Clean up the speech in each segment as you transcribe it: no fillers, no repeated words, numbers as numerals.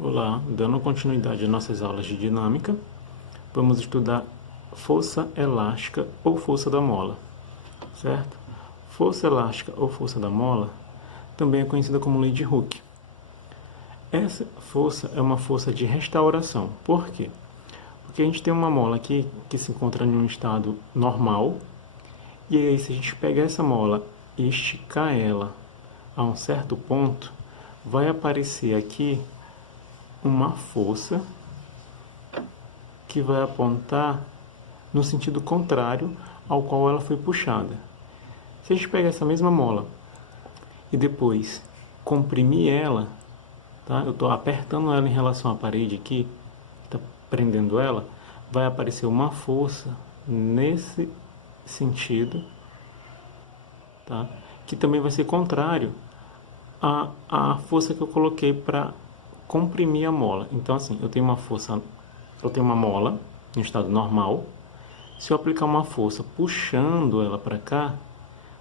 Olá, dando continuidade às nossas aulas de dinâmica, vamos estudar força elástica ou força da mola, certo? Força elástica ou força da mola também é conhecida como lei de Hooke. Essa força é uma força de restauração. Por quê? Porque a gente tem uma mola aqui que se encontra em um estado normal, e aí se a gente pegar essa mola e esticar ela a um certo ponto, vai aparecer aqui uma força que vai apontar no sentido contrário ao qual ela foi puxada. Se a gente pegar essa mesma mola e depois comprimir ela, tá? Eu estou apertando ela em relação à parede aqui, está prendendo ela, vai aparecer uma força nesse sentido, tá? Que também vai ser contrário à força que eu coloquei para comprimir a mola. Então assim, eu tenho uma mola em estado normal. Se eu aplicar uma força puxando ela para cá,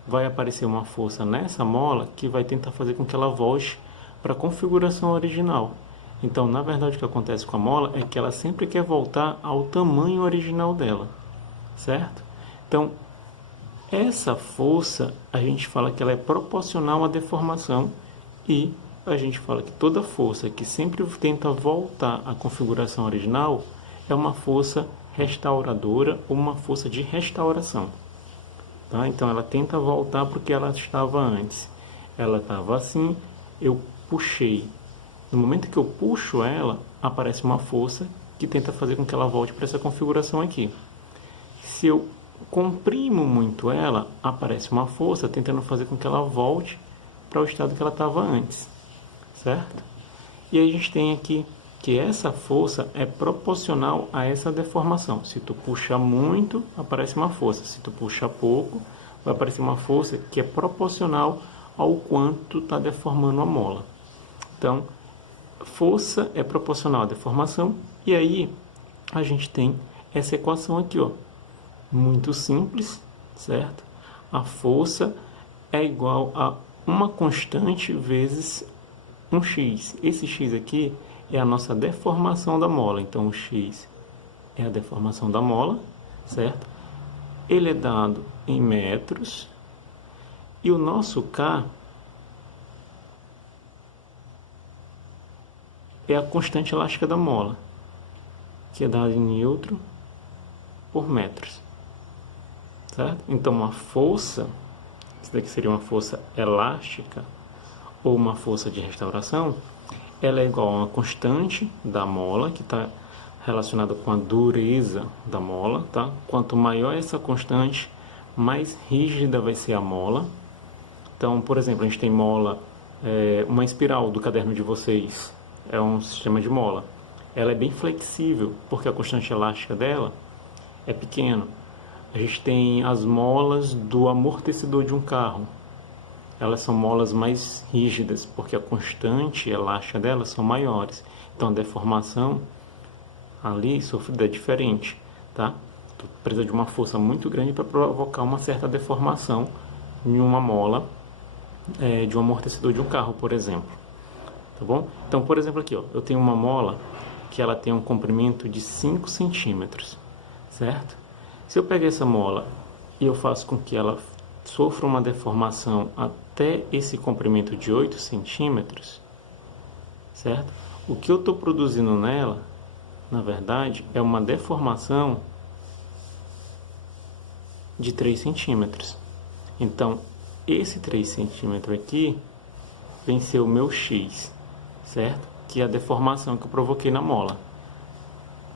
vai aparecer uma força nessa mola que vai tentar fazer com que ela volte para a configuração original. Então, na verdade, o que acontece com a mola é que ela sempre quer voltar ao tamanho original dela, certo? Então, essa força, a gente fala que ela é proporcional à deformação, e a gente fala que toda força que sempre tenta voltar à configuração original é uma força restauradora ou uma força de restauração. Tá? Então ela tenta voltar porque ela estava antes. Ela estava assim, eu puxei. No momento que eu puxo ela, aparece uma força que tenta fazer com que ela volte para essa configuração aqui. Se eu comprimo muito ela, aparece uma força tentando fazer com que ela volte para o estado que ela estava antes, certo? E aí a gente tem aqui que essa força é proporcional a essa deformação. Se tu puxa muito, aparece uma força. Se tu puxa pouco, vai aparecer uma força que é proporcional ao quanto está deformando a mola. Então, força é proporcional à deformação. E aí a gente tem essa equação aqui, ó, muito simples, certo? A força é igual a uma constante vezes um x. Esse x aqui é a nossa deformação da mola. Então, o x é a deformação da mola, certo? Ele é dado em metros. E o nosso K é a constante elástica da mola, que é dada em newton por metros, certo? Então, a força, isso daqui seria uma força elástica ou uma força de restauração, ela é igual a uma constante da mola, que está relacionada com a dureza da mola, tá? Quanto maior essa constante, mais rígida vai ser a mola. Então, por exemplo, a gente tem mola, uma espiral do caderno de vocês, é um sistema de mola. Ela é bem flexível, porque a constante elástica dela é pequena. A gente tem as molas do amortecedor de um carro. Elas são molas mais rígidas, porque a constante elástica delas são maiores. Então a deformação ali sofrida é diferente, tá? Tu precisa de uma força muito grande para provocar uma certa deformação em uma mola de um amortecedor de um carro, por exemplo. Tá bom? Então, por exemplo, aqui, ó, eu tenho uma mola que ela tem um comprimento de 5 centímetros, certo? Se eu pegar essa mola e eu faço com que ela sofra uma deformação até esse comprimento de 8 centímetros, certo? O que eu estou produzindo nela, na verdade, é uma deformação de 3 centímetros. Então, esse 3 centímetros aqui vem ser o meu X, certo? Que é a deformação que eu provoquei na mola.